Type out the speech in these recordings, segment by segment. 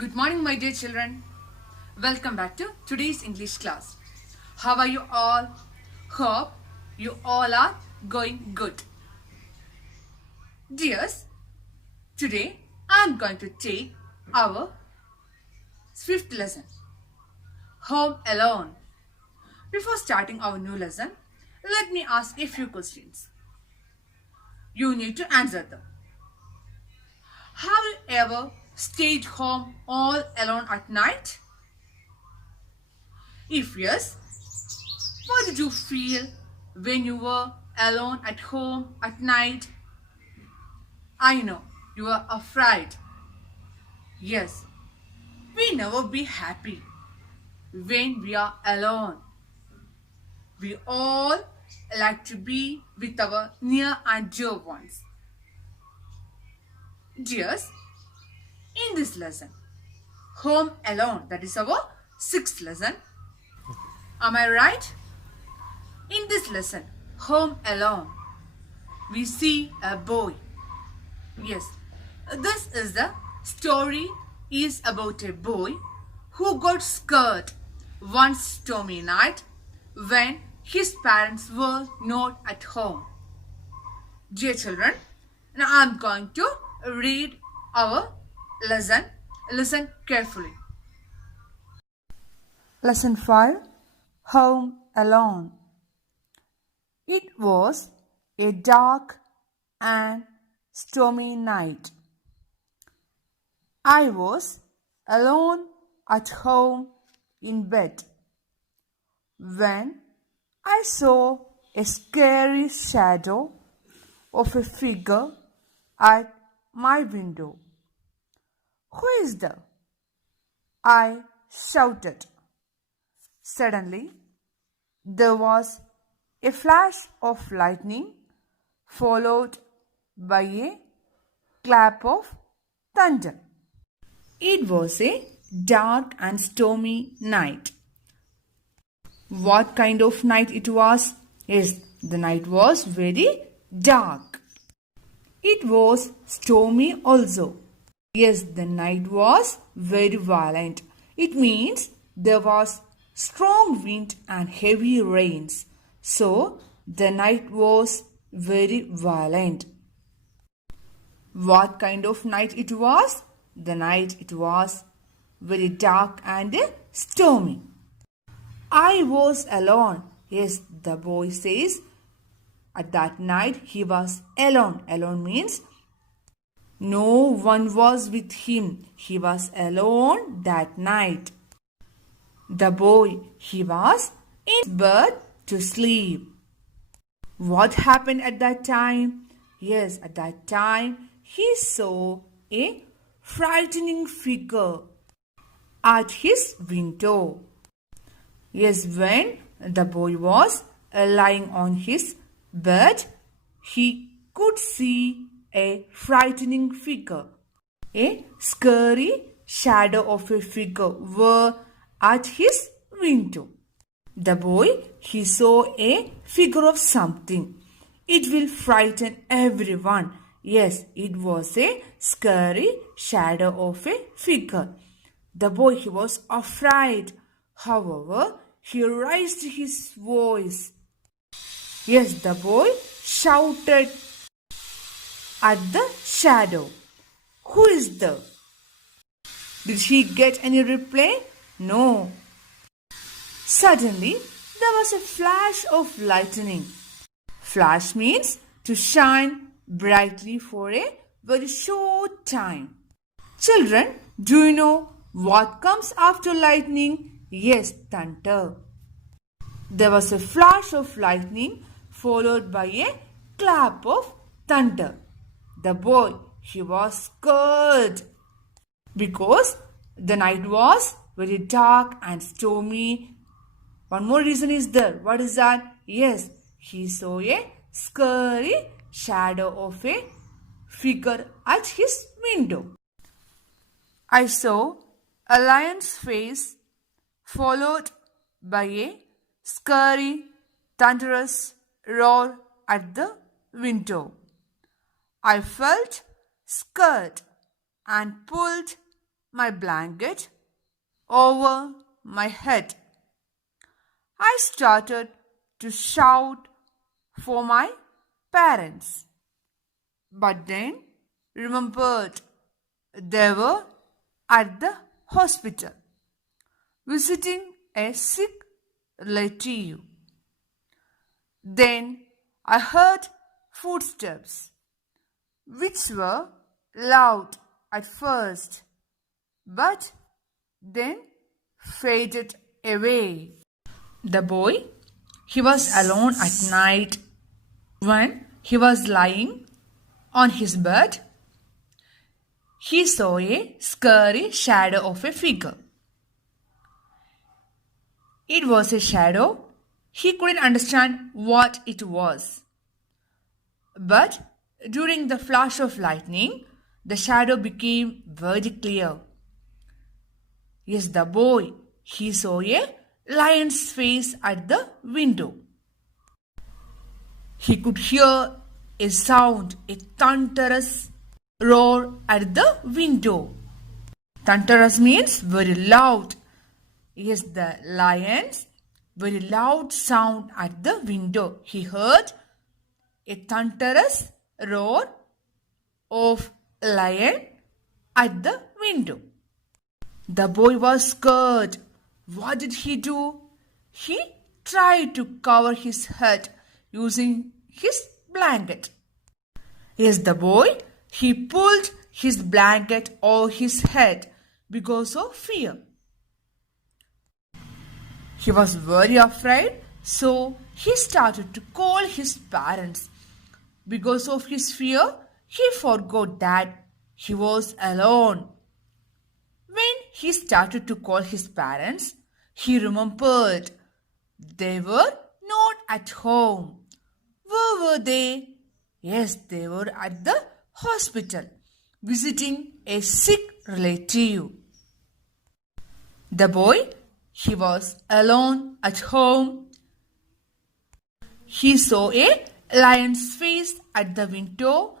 Good morning, my dear children. Welcome back to today's English class. How are you all? Hope you all are going good. Dears, today I am going to take our fifth lesson, Home Alone. Before starting our new lesson, let me ask a few questions. You need to answer them. Have you ever stayed home all alone at night? If yes, what did you feel when you were alone at home at night? I know you are afraid. Yes, we never be happy when we are alone. We all like to be with our near and dear ones. Dears, in this lesson, Home Alone, that is our sixth lesson. Am I right? In this lesson, Home Alone, we see a boy. Yes, this is the story is about a boy who got scared one stormy night when his parents were not at home. Dear children, now I am going to read our lesson. Listen carefully. Lesson 5, Home Alone. It was a dark and stormy night. I was alone at home in bed when I saw a scary shadow of a figure at my window. Who is there? I shouted. Suddenly, there was a flash of lightning followed by a clap of thunder. It was a dark and stormy night. What kind of night it was? Yes, the night was very dark. It was stormy also. Yes, the night was very violent. It means there was strong wind and heavy rains. So, the night was very violent. What kind of night it was? The night it was very dark and stormy. I was alone. Yes, the boy says at that night he was alone. Alone means no one was with him. He was alone that night. The boy, he was in bed to sleep. What happened at that time? Yes, at that time he saw a frightening figure at his window. Yes, when the boy was lying on his bed, he could see a frightening figure. A scary shadow of a figure were at his window. The boy, he saw a figure of something. It will frighten everyone. Yes, it was a scary shadow of a figure. The boy, he was afraid. However, he raised his voice. Yes, the boy shouted at the shadow. Who is there? Did he get any reply? No. Suddenly, there was a flash of lightning. Flash means to shine brightly for a very short time. Children, do you know what comes after lightning? Yes, thunder. There was a flash of lightning followed by a clap of thunder. The boy, he was scared because the night was very dark and stormy. One more reason is there. What is that? Yes, he saw a scary shadow of a figure at his window. I saw a lion's face followed by a scary, thunderous roar at the window. I felt scared and pulled my blanket over my head. I started to shout for my parents, but then remembered they were at the hospital visiting a sick relative. Then I heard footsteps, which were loud at first, but then faded away. The boy, he was alone at night when he was lying on his bed. He saw a scary shadow of a figure. It was a shadow. He couldn't understand what it was. But during the flash of lightning, the shadow became very clear. Yes, the boy, he saw a lion's face at the window. He could hear a sound, a thunderous roar at the window. Thunderous means very loud. Yes, the lion's very loud sound at the window. He heard a thunderous roar of a lion at the window. The boy was scared. What did he do? He tried to cover his head using his blanket. Yes, the boy, he pulled his blanket over his head because of fear. He was very afraid, so he started to call his parents. Because of his fear, he forgot that he was alone. When he started to call his parents, he remembered they were not at home. Where were they? Yes, they were at the hospital visiting a sick relative. The boy, he was alone at home. He saw a lion's face at the window.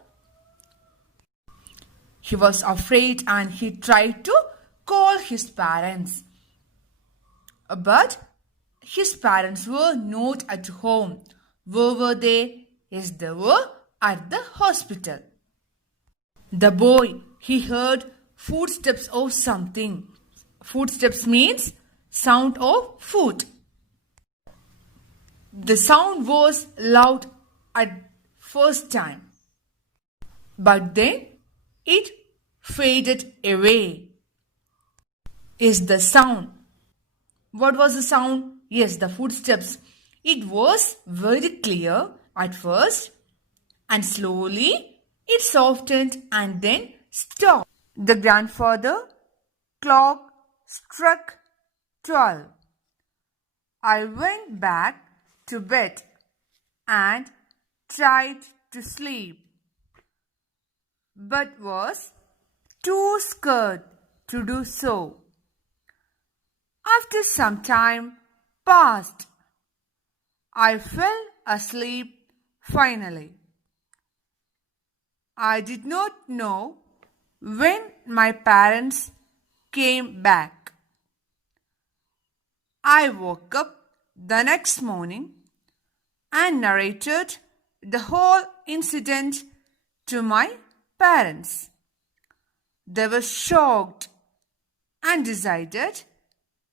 He was afraid and he tried to call his parents. But his parents were not at home. Where were they? Yes, they were at the hospital. The boy, he heard footsteps of something. Footsteps means sound of foot. The sound was loud at first time, but then it faded away. Is the sound. What was the sound? Yes, the footsteps. It was very clear at first and slowly it softened and then stopped. The grandfather clock struck 12. I went back to bed and tried to sleep, but was too scared to do so. After some time passed, I fell asleep finally. I did not know when my parents came back. I woke up the next morning and narrated the whole incident to my parents. They were shocked and decided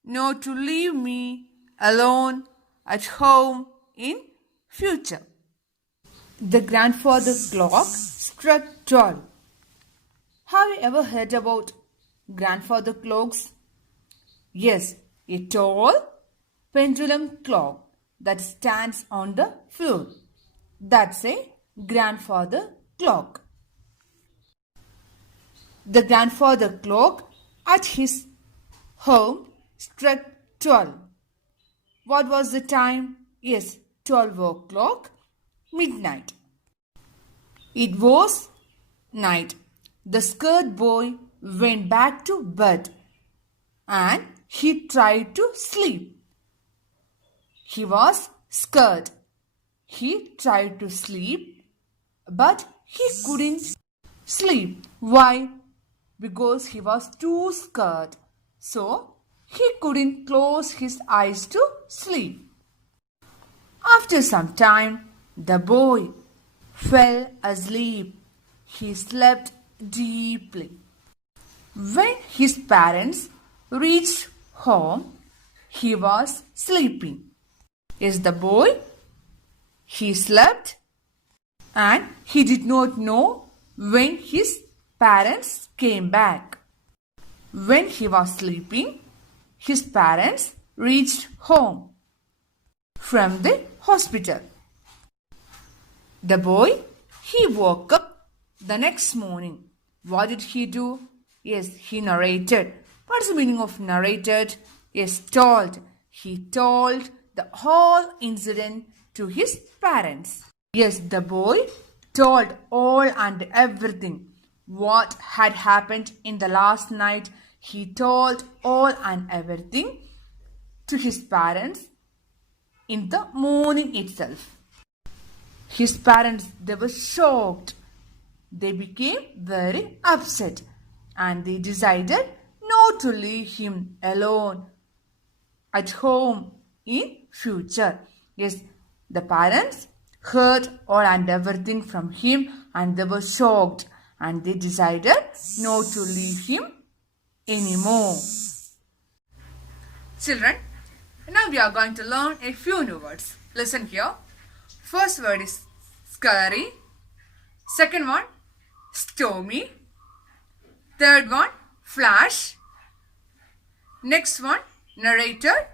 not to leave me alone at home in future. The grandfather clock struck 12. Have you ever heard about grandfather clocks? Yes, a tall pendulum clock that stands on the floor. That's a grandfather clock. The grandfather clock at his home struck 12. What was the time? Yes, 12 o'clock, midnight. It was night. The scared boy went back to bed and he tried to sleep. He was scared. He tried to sleep, but he couldn't sleep. Why? because he was too scared. So he couldn't close his eyes to sleep. After some time, the boy fell asleep. He slept deeply. When his parents reached home, he was sleeping. Yes, the boy, he slept and he did not know when his parents came back. When he was sleeping, his parents reached home from the hospital. The boy, he woke up the next morning. What did he do? Yes, he narrated. What is the meaning of narrated? Yes, told. He told the whole incident to his parents. Yes, the boy told all and everything. What had happened in the last night, he told all and everything to his parents in the morning itself. His parents, they were shocked. They became very upset and they decided not to leave him alone at home in future. Yes, the parents heard all and everything from him and they were shocked and they decided not to leave him anymore. Children, now we are going to learn a few new words. Listen here. First word is scary. Second one, stormy. Third one, flash. Next one, narrator.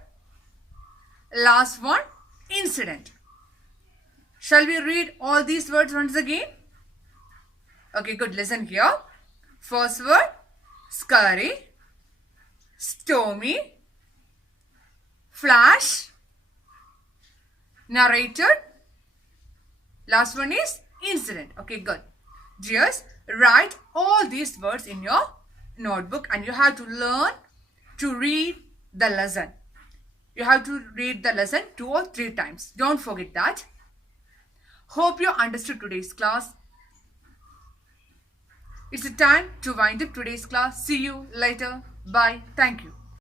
Last one, incident. Shall we read all these words once again? Okay, good. Listen here. First word, scary. Stormy. Flash. Narrator. Last one is incident. Okay, good. Dears, write all these words in your notebook and you have to learn to read the lesson. You have to read the lesson 2 or 3 times. Don't forget that. Hope you understood today's class. It's time to wind up today's class. See you later. Bye. Thank you.